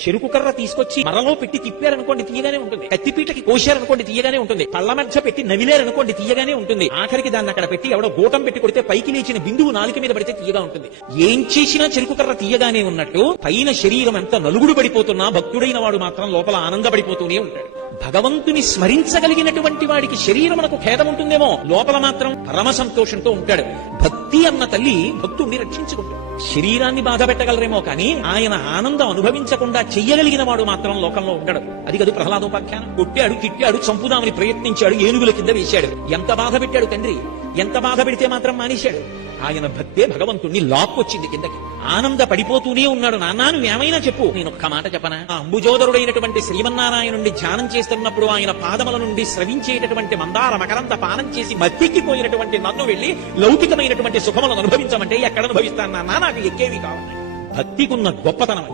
చెరుకు కర్ర తీసుకొచ్చి మరలో పెట్టి తిప్పారనుకోండి తీయగానే ఉంటుంది, కత్తిపీటకి కోశారనుకోండి తీయగానే ఉంటుంది, పళ్ళ మధ్య పెట్టి నవిలేరనుకోండి తీయగానే ఉంటుంది, ఆఖరికి దాన్ని అక్కడ పెట్టి ఎవడో గోటం పెట్టి కొడితే పైకి లేచిన బిందువు నాలుక మీద పడితే తీయగా ఉంటుంది. ఏం చేసినా చెరుకు కర్ర తీయగానే ఉన్నట్టు పైన శరీరం ఎంత నలుగుడు పడిపోతున్నా భక్తుడైన వాడు మాత్రం లోపల ఆనందపడిపోతూనే ఉంటాడు. భగవంతుని స్మరించగలిగినటువంటి వాడికి శరీరమునకు ఖేదం ఉంటుందేమో, లోపల మాత్రం పరమ సంతోషంతో ఉంటాడు. భక్తి అన్న తల్లి భక్తుడిని రక్షించుకుంటాడు. శరీరాన్ని బాధ పెట్టగలరేమో కానీ ఆయన ఆనందం అనుభవించకుండా చెయ్యగలిగిన వాడు మాత్రం లోకంలో ఉండడు. అది కాదు ప్రహ్లాదోపాఖ్యానం. కొట్టాడు, తిట్టాడు, చంపుదామని ప్రయత్నించాడు, ఏనుగుల కింద వేశాడు. ఎంత బాధ పెట్టాడు తండ్రి, ఎంత బాధ పెడితే మాత్రం మానేశాడు. ఆయన భక్తే భగవంతుణ్ణి లాక్కొచ్చింది కిందకి. ఆనంద పడిపోతూనే ఉన్నాడు. నాన్నా నువ్వేమైనా చెప్పు, నేను ఒక్క మాట చెప్పనా? ఆ అంబుజోదరుడైనటువంటి శ్రీమన్నారాయణుండి ధ్యానం చేస్తున్నప్పుడు ఆయన పాదముల నుండి స్రవించేటటువంటి మందార మకరంత పానం చేసి మత్తెక్కిపోయినటువంటి నన్ను వెళ్లి లౌకికమైనటువంటి సుఖములను అనుభవించమంటే ఎక్కడ అనుభవిస్తాను నాన్నా? నాకు ఎక్కేవి కావాలి. భక్తికున్న గొప్పతనం